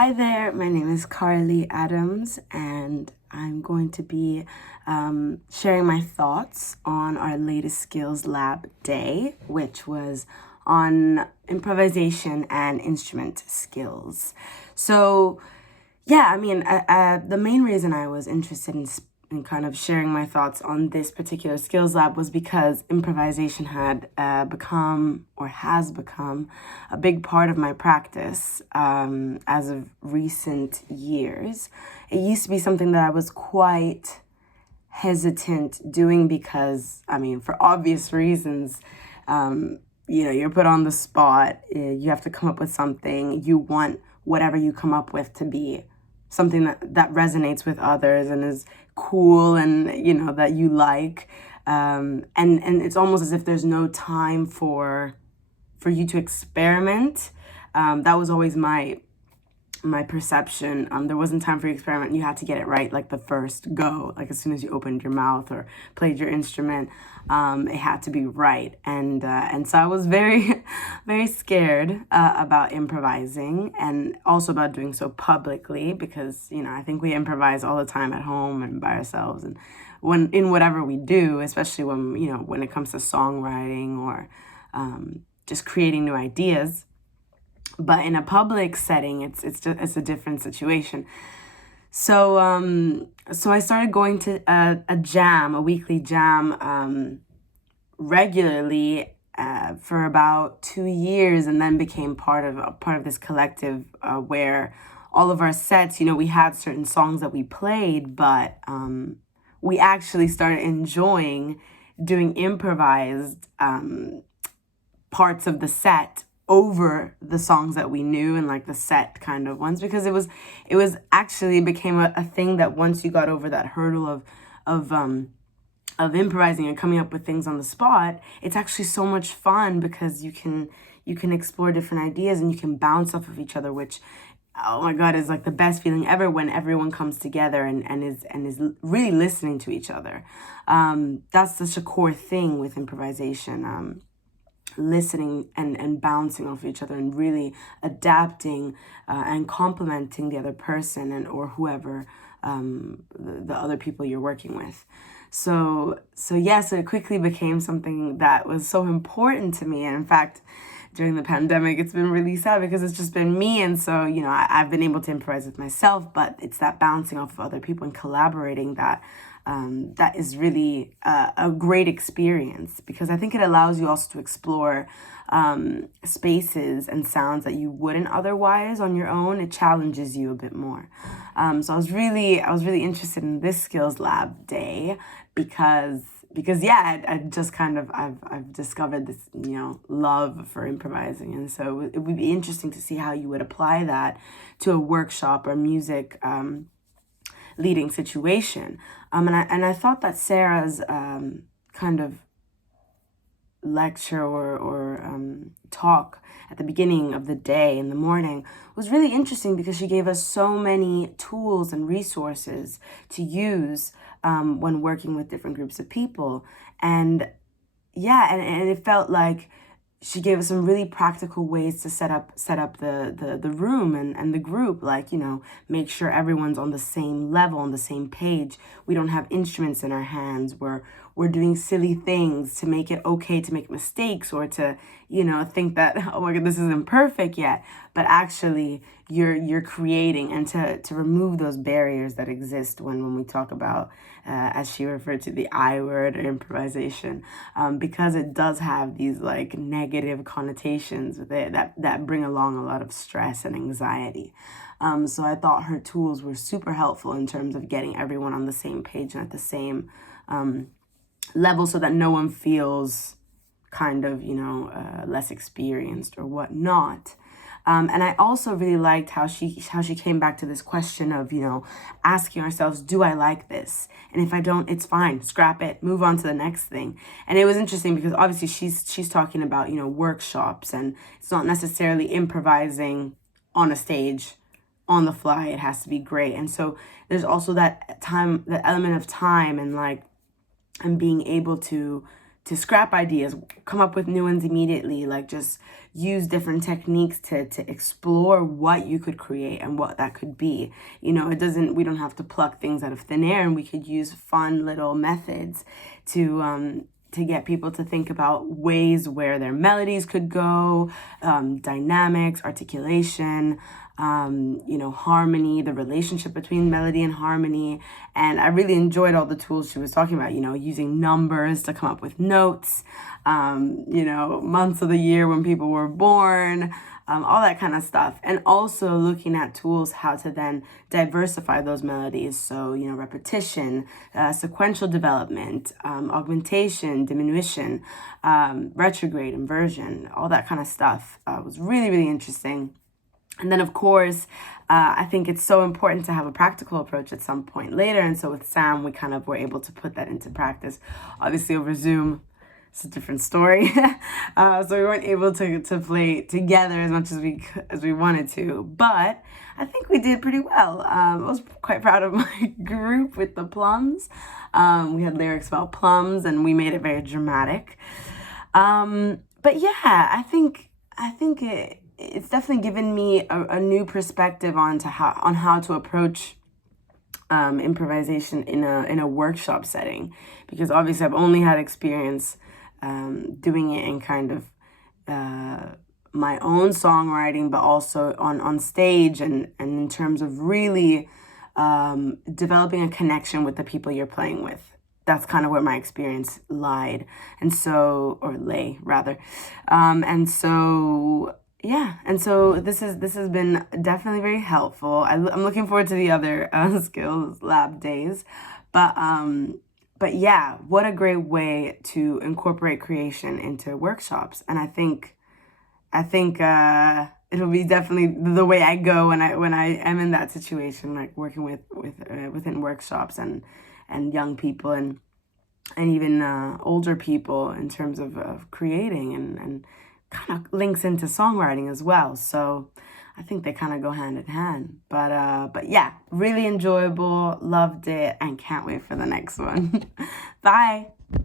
Hi there, my name is Carli Adams, and I'm going to be sharing my thoughts on our latest Skills Lab day, which was on improvisation and instrument skills. So, the main reason I was interested in kind of sharing my thoughts on this particular skills lab was because improvisation had become or has become a big part of my practice as of recent years. It used to be something that I was quite hesitant doing because, for obvious reasons, you're put on the spot, you have to come up with something, you want whatever you come up with to be something that resonates with others and is cool and that you like, and it's almost as if there's no time for you to experiment. That was always my perception. There wasn't time for you to experiment. You had to get it right, like the first go, like as soon as you opened your mouth or played your instrument, it had to be right. And so I was very, very scared about improvising, and also about doing so publicly, because I think we improvise all the time at home and by ourselves, and when in whatever we do, especially when it comes to songwriting or just creating new ideas. But in a public setting, it's a different situation. So I started going to a weekly jam, regularly for about 2 years, and then became part of this collective where all of our sets, we had certain songs that we played, but we actually started enjoying doing improvised parts of the set over the songs that we knew and like the set kind of ones, because it was actually became a thing that once you got over that hurdle of improvising and coming up with things on the spot, it's actually so much fun because you can explore different ideas and you can bounce off of each other, which, oh my God, is like the best feeling ever when everyone comes together and is really listening to each other. That's such a core thing with improvisation. Listening and bouncing off each other and really adapting and complementing the other person or whoever, the other people you're working with. So it quickly became something that was so important to me. And in fact, during the pandemic, it's been really sad because it's just been me. And so, I've been able to improvise with myself, but it's that bouncing off of other people and collaborating that is really a great experience, because I think it allows you also to explore spaces and sounds that you wouldn't otherwise on your own. It challenges you a bit more. So I was really interested in this skills lab day because I just kind of I've discovered this love for improvising, and so it would be interesting to see how you would apply that to a workshop or music leading situation. And I thought that Sarah's kind of lecture or talk at the beginning of the day in the morning was really interesting, because she gave us so many tools and resources to use when working with different groups of people. And and it felt like she gave us some really practical ways to set up the room and the group, like, make sure everyone's on the same level, on the same page. We don't have instruments in our hands. We're doing silly things to make it okay to make mistakes, or to, think that, oh my God, this isn't perfect yet. But actually you're creating, and to remove those barriers that exist when we talk about, as she referred to, the I word, or improvisation, because it does have these like negative connotations with it that bring along a lot of stress and anxiety. So I thought her tools were super helpful in terms of getting everyone on the same page and at the same level, so that no one feels kind of, less experienced or whatnot. And I also really liked how she came back to this question of, asking ourselves, do I like this? And if I don't, it's fine. Scrap it. Move on to the next thing. And it was interesting because obviously she's talking about, workshops, and it's not necessarily improvising on a stage on the fly. It has to be great. And so there's also that element of time and being able to scrap ideas, come up with new ones immediately, like just use different techniques to explore what you could create and what that could be. We don't have to pluck things out of thin air, and we could use fun little methods to get people to think about ways where their melodies could go, dynamics, articulation, harmony, the relationship between melody and harmony. And I really enjoyed all the tools she was talking about, using numbers to come up with notes, months of the year when people were born, all that kind of stuff. And also looking at tools how to then diversify those melodies. So, repetition, sequential development, augmentation, diminution, retrograde, inversion, all that kind of stuff was really, really interesting. And then, of course, I think it's so important to have a practical approach at some point later. And so with Sam, we kind of were able to put that into practice. Obviously, over Zoom, it's a different story. So we weren't able to play together as much as we wanted to. But I think we did pretty well. I was quite proud of my group with the plums. We had lyrics about plums, and we made it very dramatic. But yeah, I think it's definitely given me a new perspective on how to approach improvisation in a workshop setting, because obviously I've only had experience doing it in kind of my own songwriting, but also on stage and in terms of really developing a connection with the people you're playing with. That's kind of where my experience lied, or lay rather. So this has been definitely very helpful. I'm looking forward to the other skills lab days, but yeah, what a great way to incorporate creation into workshops. And I think it'll be definitely the way I go when I am in that situation, like working within workshops and young people and even older people in terms of creating and kind of links into songwriting as well. So I think they kind of go hand in hand. But yeah, really enjoyable, loved it, and can't wait for the next one. Bye.